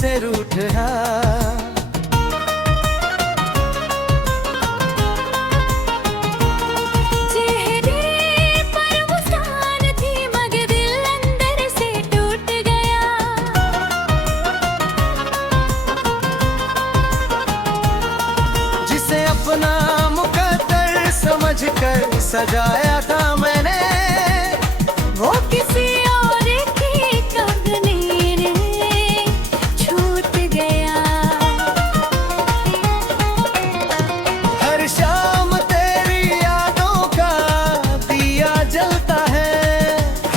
से रूठा। अपना मुकद्दर समझकर सजाया था मैंने, वो किसी और की कंगनी में छूट गया। हर शाम तेरी यादों का दिया जलता है,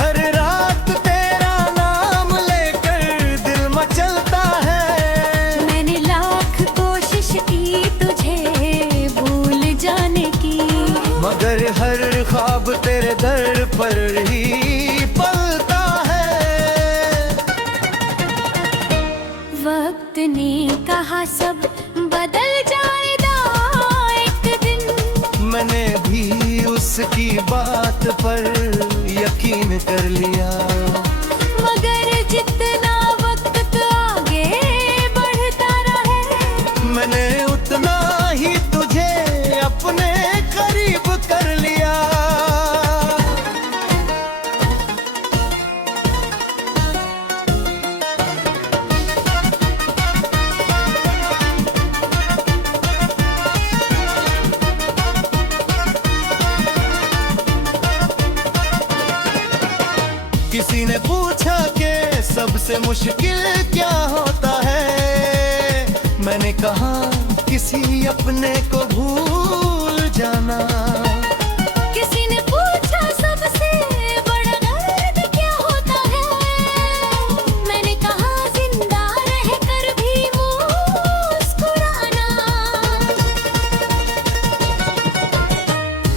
हर रात तेरा नाम लेकर दिल मचलता है। मैंने लाख कोशिश की तुझे जाने की, मगर हर ख्वाब तेरे दर पर ही पलता है। वक्त ने कहा सब बदल जाएगा एक दिन, मैंने भी उसकी बात पर यकीन कर लिया। मगर जितना वक्त आगे बढ़ता रहे, मैंने उतना ही तुझे अपने करीब कर लिया। किसी ने पूछा कि सबसे मुश्किल क्या होता है, मैंने कहा किसी अपने को भूल जाना। किसी ने पूछा सबसे बड़ा दर्द क्या होता है, मैंने कहा जिंदा रहकर भी मुस्कुराना।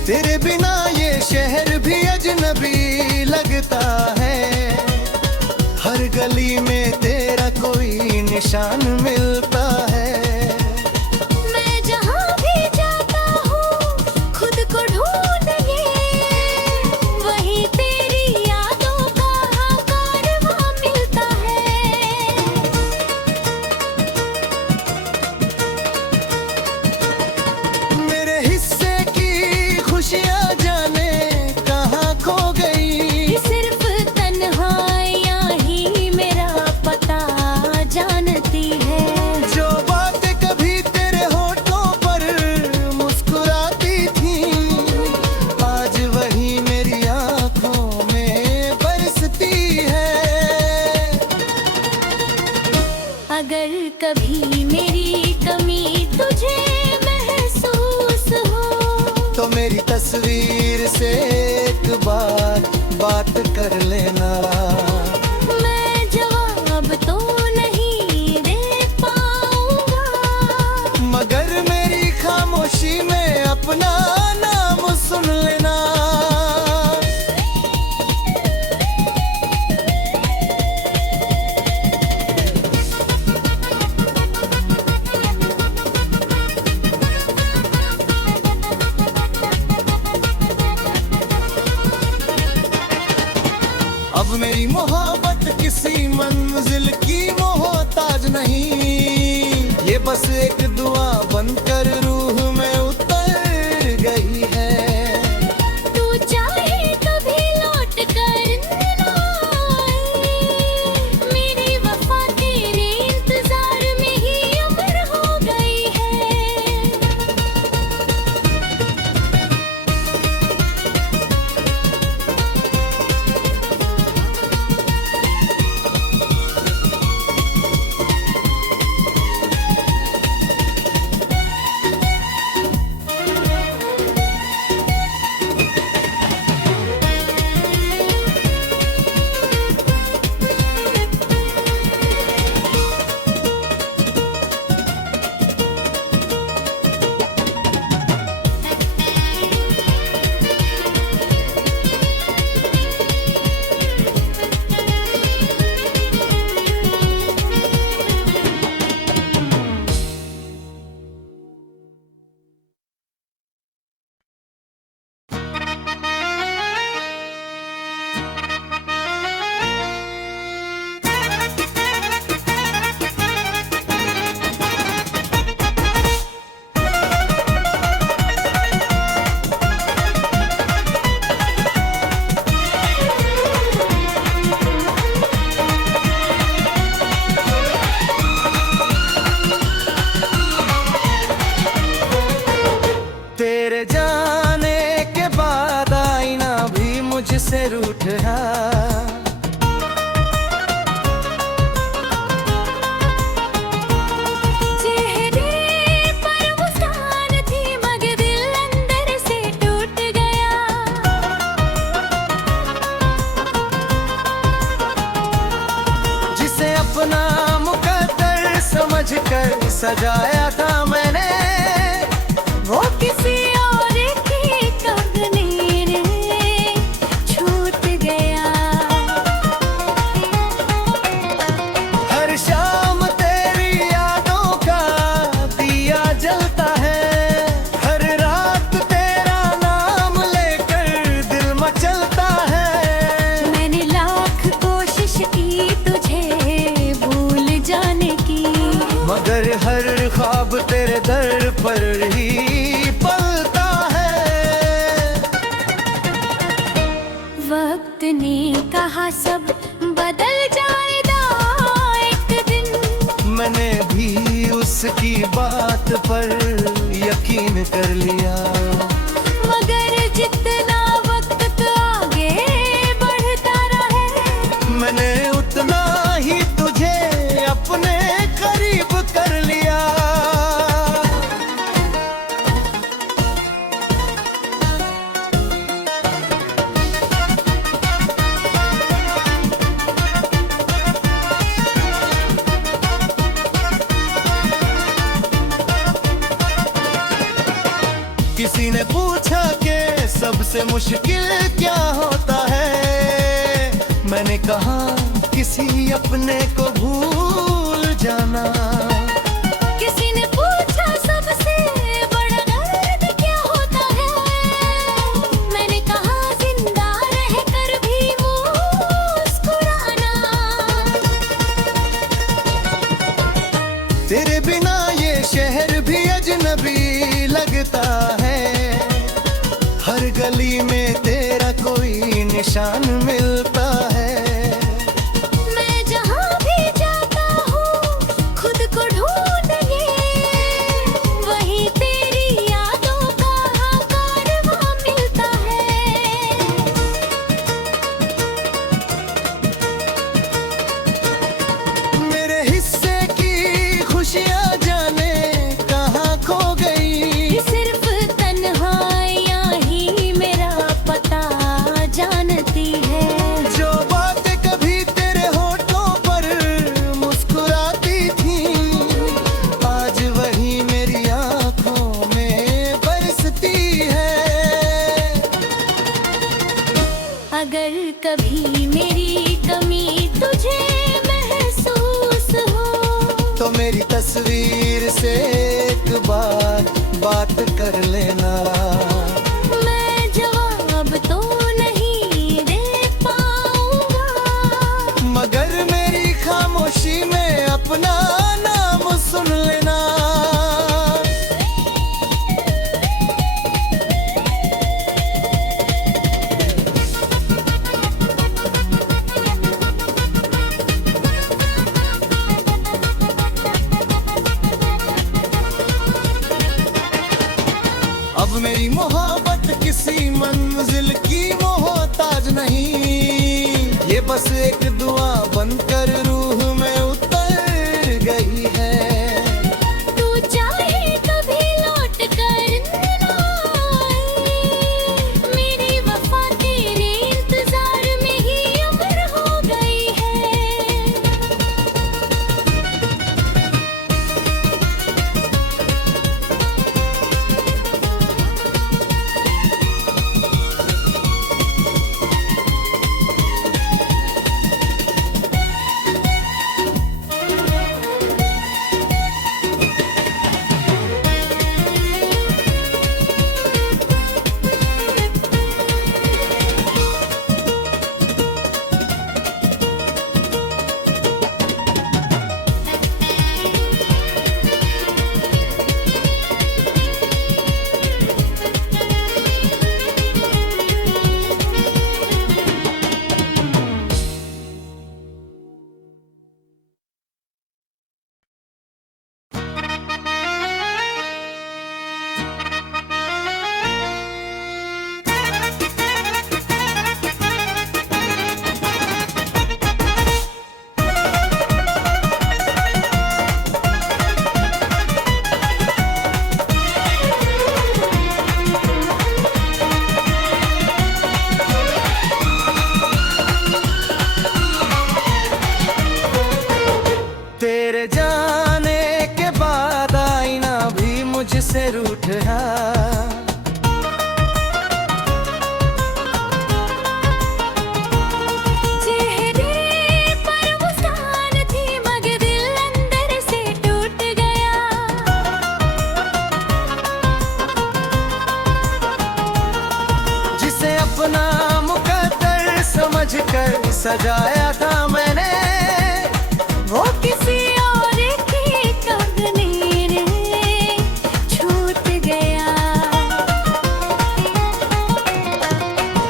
तेरे बिना ये शहर भी अजनबी लगता है, हर गली में तेरा कोई निशान मिलता है। अगर कभी मेरी कमी तुझे महसूस हो, तो मेरी तस्वीर से एक बार बात कर लेना। मैं जवाब तो नहीं दे पाऊंगा, मगर मेरी खामोशी में अपना नाम सुन लेना। अब मेरी मोहब्बत किसी मंजिल की मोहताज नहीं, ये बस एक दुआ बनकर रूह में उतर गई है। तू चाहे कभी लौट कर ना आए, मेरी वफा तेरे इंतजार में ही अमर हो गई है। अपना मुकद्दर समझकर सजाया था मैंने, वो किसी और की कंगनी रे छूट गया। हर शाम तेरी यादों का दिया जलता है, हर रात तेरा नाम लेकर दिल मचलता है। मैंने लाख कोशिश की तुझे भूल जाने की, मगर हर ख्वाब तेरे दर पर ही पलता है। वक्त ने कहा सब बदल जाएगा एक दिन, मैंने भी उसकी बात पर यकीन कर लिया। मगर जितना वक्त आगे बढ़ता रहे, मैंने उतना ही तुझे अपने करीब कर लिया। किसी ने पूछा कि सबसे मुश्किल क्या होता है, मैंने कहा किसी अपने को भूल जाना। किसी ने पूछा सबसे बड़ा दर्द क्या होता है, मैंने कहा जिंदा रहकर भी मुस्कुराना। तेरे बिना ये शहर भी अजनबी लगता है, हर गली में तेरा कोई निशान मिलता है। मैं जहाँ भी जाता हूँ खुद को ढूंढने, वहीं तेरी यादों का कारवां मिलता है। मेरे हिस्से की खुशियाँ जाने कहाँ खो गई, सिर्फ तन्हाइयाँ ही मेरा पता जानती है। जो बातें कभी तेरे होठों पर मुस्कुराती थी, आज वही मेरी आंखों में बरसती है। अगर कभी मेरी कमी तुझे महसूस हो, तो मेरी तस्वीर से एक बार बात कर लेना। मैं जवाब तो नहीं दे पाऊंगा, मगर मेरी खामोशी में अपना नाम सुन लेना। अब मेरी मोहब्बत किसी मंजिल की मोहताज नहीं, ये बस एक दुआ बनकर रूह में उतर गई है। तू चाहे कभी लौट कर ना आए, मेरी वफा तेरे इंतजार में ही अमर हो गई है। सजाया था मैंने, वो किसी और की कंगनी रे छूट गया।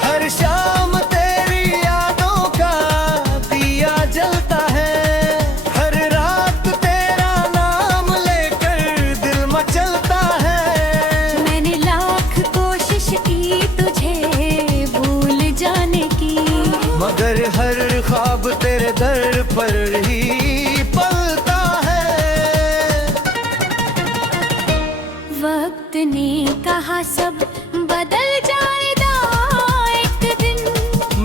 हर शाम तेरी यादों का दिया जलता है, हर रात तेरा नाम लेकर दिल मचलता है। मैंने लाख कोशिश की तुझे भूल जाने की, मगर हर ख्वाब तेरे दर पर ही पलता है। वक्त ने कहा सब बदल जाएगा एक दिन,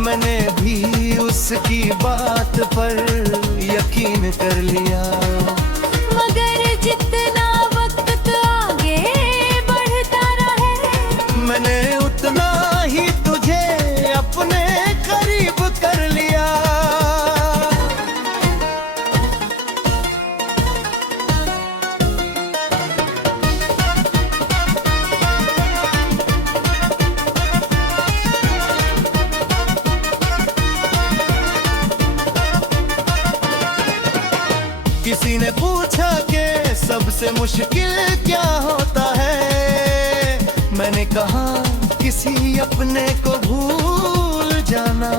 मैंने भी उसकी बात पर यकीन कर लिया। मगर जितना वक्त आगे बढ़ता रहे, मैंने उतना ही तुझे अपने करीब कर लिया। किसी ने पूछा कि सबसे मुश्किल क्या होता है, मैंने कहा किसी अपने को भूल जाना।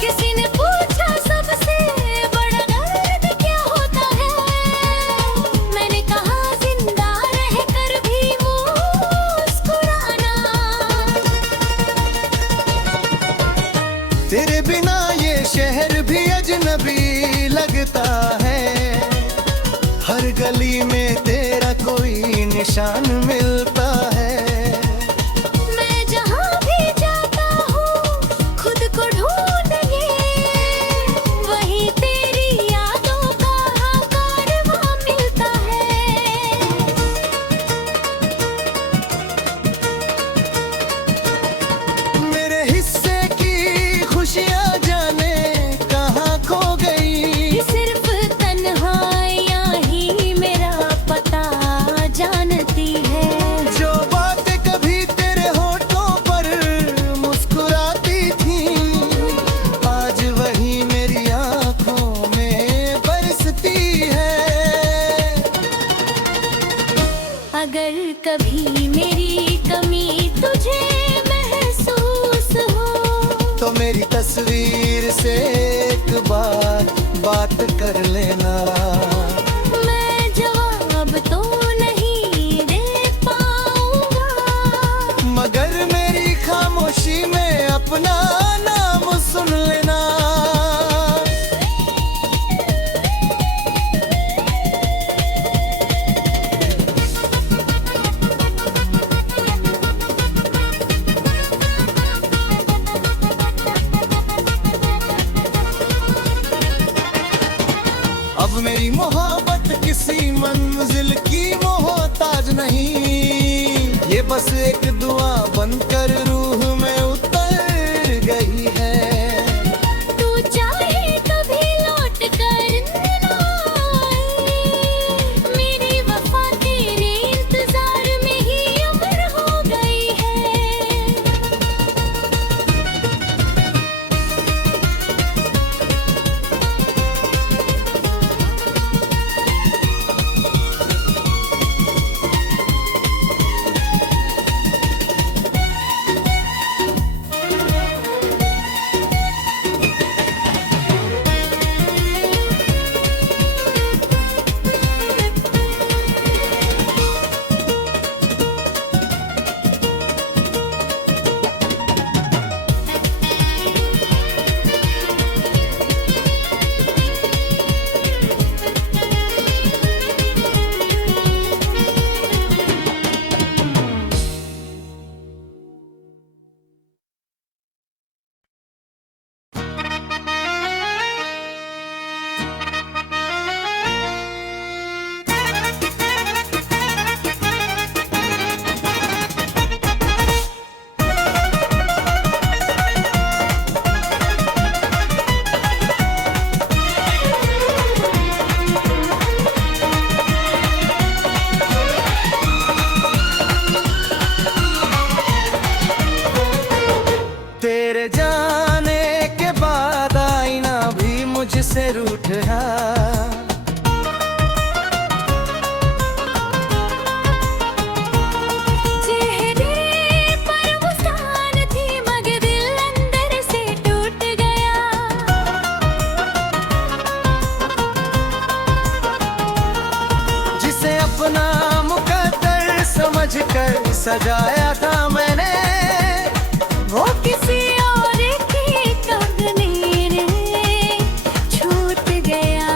किसी ने पूछा सबसे बड़ा दर्द क्या होता है, मैंने कहा जिंदा रहकर भी मुस्कुराना। तेरे बिना ये शहर भी अजनबी लगता है, हर गली में तेरा कोई निशान मिलता है। मैं जहाँ भी जाता हूँ खुद को ढूंढने, वहीं तेरी यादों का कारवां मिलता है। मेरे हिस्से की खुशियाँ जाने कहाँ खो गई, सिर्फ तन्हाइयाँ ही मेरा पता जानती है। जो बातें कभी तेरे होठों पर मुस्कुराती थी, आज वही मेरी आंखों में बरसती है। अगर कभी मेरी कमी तुझे महसूस हो, तो मेरी तस्वीर से एक बार बात कर लेना। मैं जवाब तो नहीं दे पाऊंगा, मगर मेरी खामोशी में अपना नाम सुन लेना। अब मेरी मोहब्बत किसी मंजिल की मोहताज नहीं, ये बस एक दुआ बनकर रूह में उतर गई है। तू चाहे कभी लौट कर ना आए, मेरी वफा तेरे इंतजार में ही अमर हो गई है। से रूठा। चेहरे पर मुस्कान थी मगर दिल अंदर से टूट गया। जिसे अपना मुकद्दर समझकर सजाया था मैंने, वो किसी और की कंगनी रे छूट गया।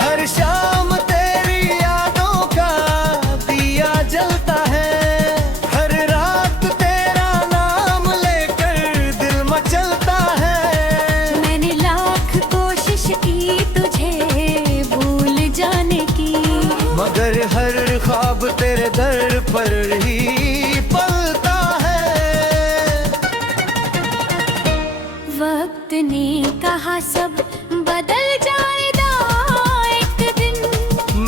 हर शाम तेरी यादों का दिया जलता है, हर रात तेरा नाम लेकर दिल मचलता है। मैंने लाख कोशिश की तुझे भूल जाने की, मगर हर ख्वाब तेरे दर पर ही पलता है। वक्त ने कहा सब बदल जाएगा एक दिन।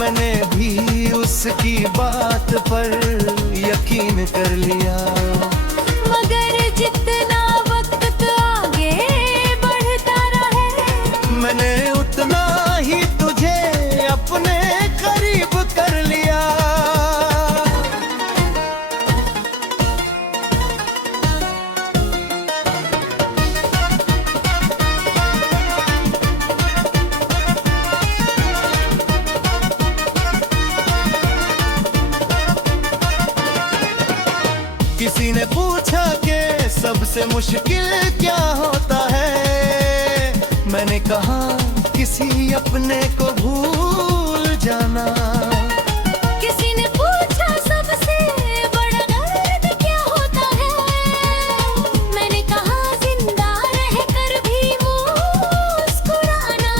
मैंने भी उसकी बात पर यकीन कर लिया। मगर जितना वक्त आगे बढ़ता रहे, मैंने उतना ही तुझे अपने करीब कर लिया। किसी ने पूछा कि सबसे मुश्किल क्या होता है, मैंने कहा किसी अपने को भूल जाना। किसी ने पूछा सबसे बड़ा दर्द क्या होता है, मैंने कहा जिंदा रहकर भी मुस्कुराना।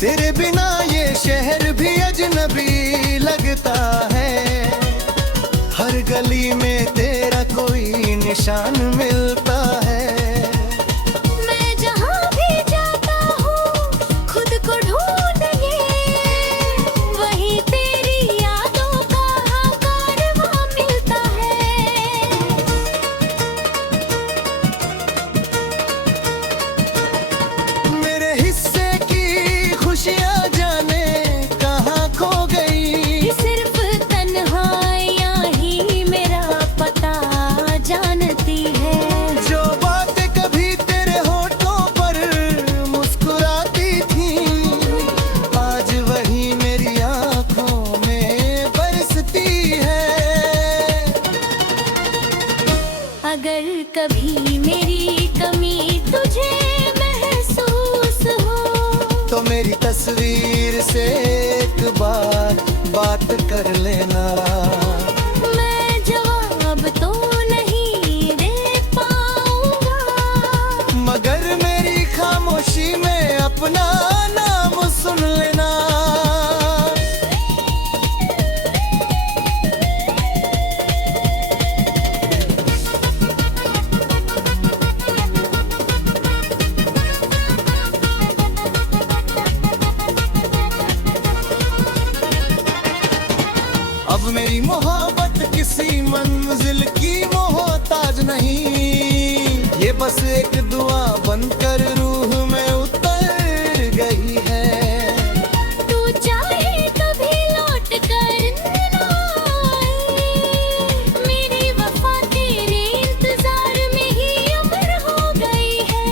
तेरे बिना ये शहर भी अजनबी लगता है, हर गली में तेरा कोई निशान मिलता है। मैं जहाँ भी जाता हूँ खुद को ढूंढने, वहीं तेरी यादों का कारवां मिलता है। मेरे हिस्से की खुशियाँ जाने कहाँ खो गई। सिर्फ तन्हाइयाँ ही मेरा पता जानती है। जो बातें कभी तेरे होठों पर मुस्कुराती थी, आज वही मेरी आंखों में बरसती है। अगर कभी मेरी कमी तुझे महसूस हो, तो मेरी तस्वीर से एक बार बात कर लेना। मैं जवाब तो नहीं दे पाऊंगा, मगर मेरी खामोशी में अपना नाम सुन लेना। अब मेरी मोहब्बत किसी मंजिल की मोहताज नहीं, ये बस एक दुआ बनकर रूह में उतर गई है। तू चाहे कभी लौट कर ना आए, मेरी वफा तेरे इंतजार में ही अमर हो गई है।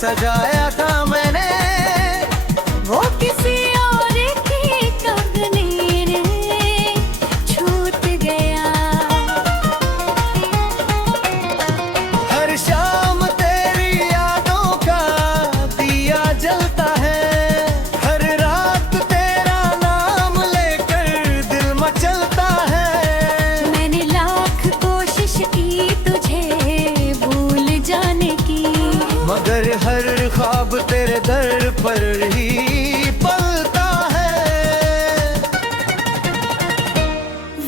सजाया था मैंने, वो किसी और की कंगनी रे छूट गया। हर शाम तेरी यादों का दिया जलता है, हर रात तेरा नाम लेकर दिल मचलता है। मैंने लाख कोशिश की तुझे भूल जाने की, मगर हर ख्वाब तेरे दर पर ही पलता है।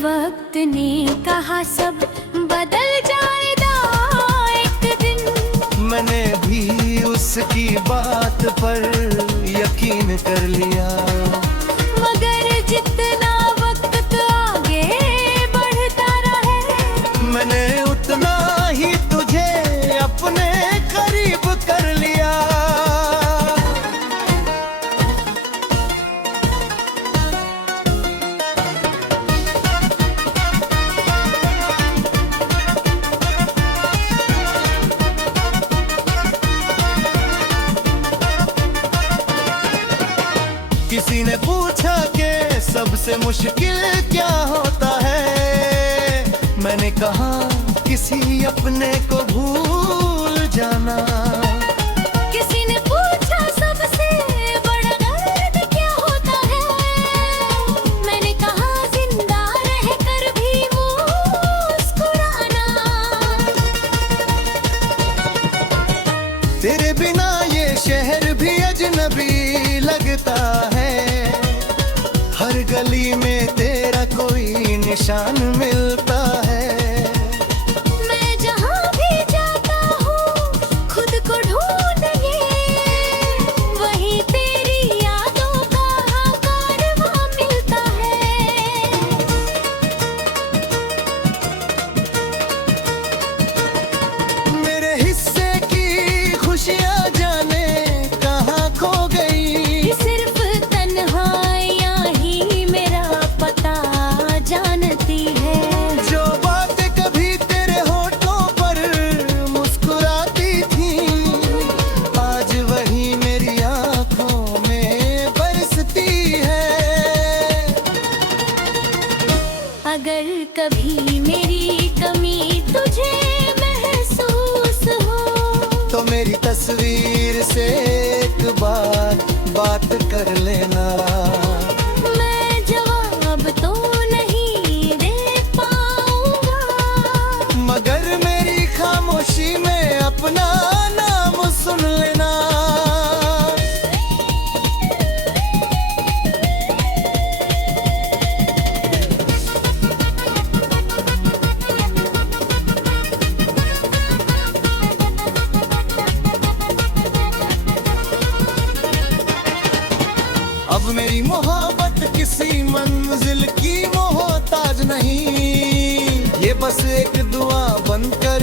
वक्त ने कहा सब बदल जाएगा एक दिन, मैंने भी उसकी बात पर यकीन कर लिया। मगर जितना वक्त आगे बढ़ता रहे, मैंने उतना ही तुझे अपने करीब कर लिया। किसी ने पूछा कि सबसे मुश्किल क्या होता है, मैंने कहा किसी अपने को भूल जाना। किसी ने पूछा सबसे बड़ा दर्द क्या होता है, मैंने कहा जिंदा रहकर भी मुस्कुराना। तेरे बिना ये शहर भी अजनबी लगता है, हर गली में तेरा कोई निशान मिलता है। मैं जहाँ भी जाता हूँ खुद को ढूंढने, वहीं तेरी यादों का कारवां मिलता है। मेरे हिस्से की खुशियाँ जाने कहाँ खो गई, सिर्फ तन्हाइयाँ ही मेरा पता जानती है। जो बातें कभी तेरे होठों पर मुस्कुराती थी, आज वही मेरी आंखों में बरसती है। अगर कभी मेरी कमी तुझे महसूस हो, तो मेरी तस्वीर से एक बार बात कर लेना। मैं जवाब तो नहीं दे पाऊंगा, मगर मेरी खामोशी में अपना नाम सुन लेना। अब मेरी मोहब्बत किसी मंजिल की मोहताज नहीं, ये बस एक दुआ बनकर